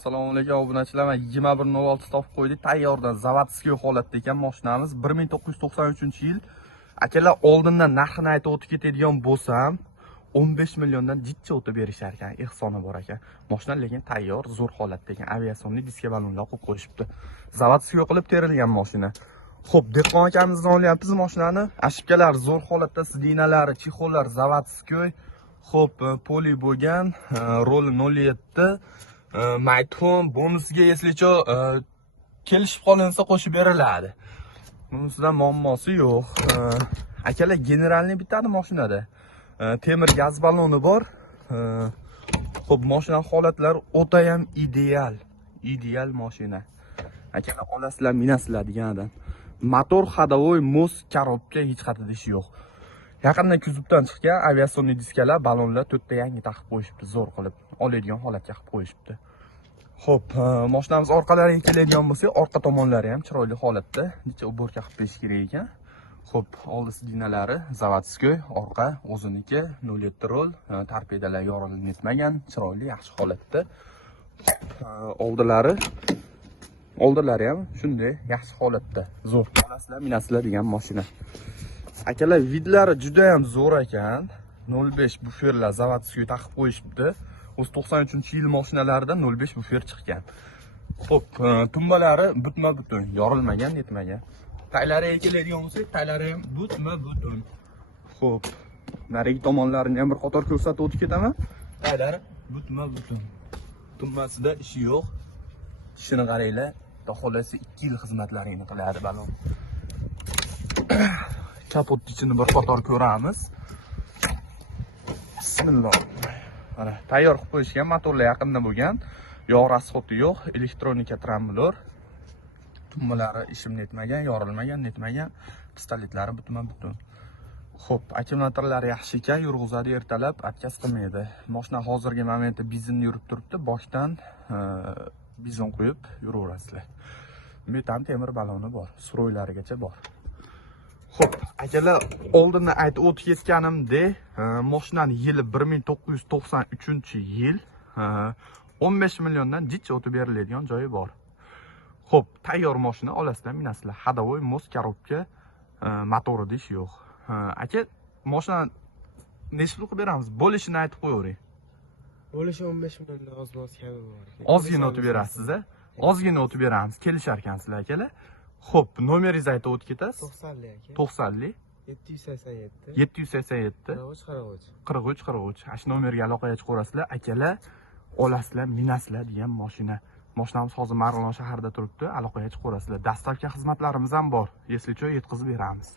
Assalomu alaykum obunachilar. 2106 topib qo'ydik. Tayyordan zavodskiy holatda ekan mashinamiz. 1993-yil. Akalar oldindan narxini aytib o'tib ketadigan bo'lsam, 15 milliondan jichcha o'tib berishar ekan, ehsoni bor ekan. Mashina lekin tayyor, zo'r holatda ekan. Aviasionli diska balonlar qo'yib qo'yishibdi. Zavodskiy qilib terilgan mashina. Xo'p, dehqon akamizdan olyapmiz mashinani. Ashibkalar zo'r holatda, sidinalari, chexollar zavodskiy. Xo'p, poli bo'lgan, rol 07. Maytxon bonusiga eslicho kelishib qolinsa qo'shib beriladi. Bunisidan muammosi yo'q. Akalar generalni bitadi mashinada. Temir gaz baloni bor. Xo'p, mashina holatlari o'ta ham ideal. Ideal mashina. Akalar olasizlar, minasizlar deganidan. Motor ходовой, moz, korobka hech qatida ish yo'q. Yaqinda kuzovdan chiqqan aviasionli diskalar, balonlar to'rtta yangi taqib qo'yishibdi, zo'r qilib. Oladigan holatga qilib qo'yishibdi. Xo'p, mashinamiz orqalariga keladigan bo'lsak, orqa tomonlari ham chiroyli holatda, necha uborka qilib berish kerak ekan. Xo'p, oldi sidinalari zavodskiy, orqa o'ziniki 07 rol, torpedalar yorilib netmagan, chiroyli, yaxshi holatda. Oldilari ham shunday yaxshi holatda, zo'r. Olasizlar, minasizlar degan mashina. Akalar, vidlari juda ham zo'r ekan. 05 buferlar zavodskiy taqib qo'yishibdi. O'z 93-yil mashinalarida 05 bufer chiqqan. Xo'p, tumbalari butma-butun, yorilmagan, netmagan. Taylariga keladigan bo'lsak, taylari ham butma-butun. Xo'p, narigi tomonlarini ham bir qator ko'rsatib o'tib ketaman. Taylari butma-butun. Tummasida ishi yo'q. Ishini qaranglar, xohlasa 2 yil xizmatlarini qiladi balon. Kapot ichini bir qator ko'ramiz. Bismillah. Mana tayyor qilib qo'yishgan, motorlar yaqinda bo'lgan. Yog' rasxoti yo'q, elektronika trambular. Tummalari ishim netmagan, yorilmagan, netmagan. Pistoletlari butma-butun. Xo'p, akkumulyatorlari yaxshi ekan, yurg'izadi ertalab, отказ qilmaydi. Mashina hozirgi momentda benzinni yurib turibdi, boshdan benzin qo'yib yuraverasizlar. Metan temir baloni bor, suroylarigacha bor. Xo'p, akalar, oldindan aytib o'tib ketganimdek, mashinaning yili 1993-yil, 15 milliondan jichcha o'tib beriladigan joyi bor. Xo'p, tayyor mashina olasizlar, minasizlar. Ходовой, moz, korobka, motorida ish yo'q. Aka, mashina nechta qilib beramiz? Bo'lishini aytib qo'yavering. Bo'lishi 15 milliondan oz-moz kabi bor. Ozgina o'tib berasiz-a? Ozgina o'tib beramiz, kelishar ekansizlar akalar. Xo'p, nomeringizni aytib o'tib ketasiz. 90li aka. 90li 787 787 43. Ash nomerga aloqaga chiqaverasizlar. Akalar, olasizlar, minasizlar degan mashina. Mashinamiz hozir Marg'ilon shahrida turibdi. Aloqaga chiqaverasizlar. Dastavka xizmatlarimiz ham bor. Eslicho yetkazib beramiz.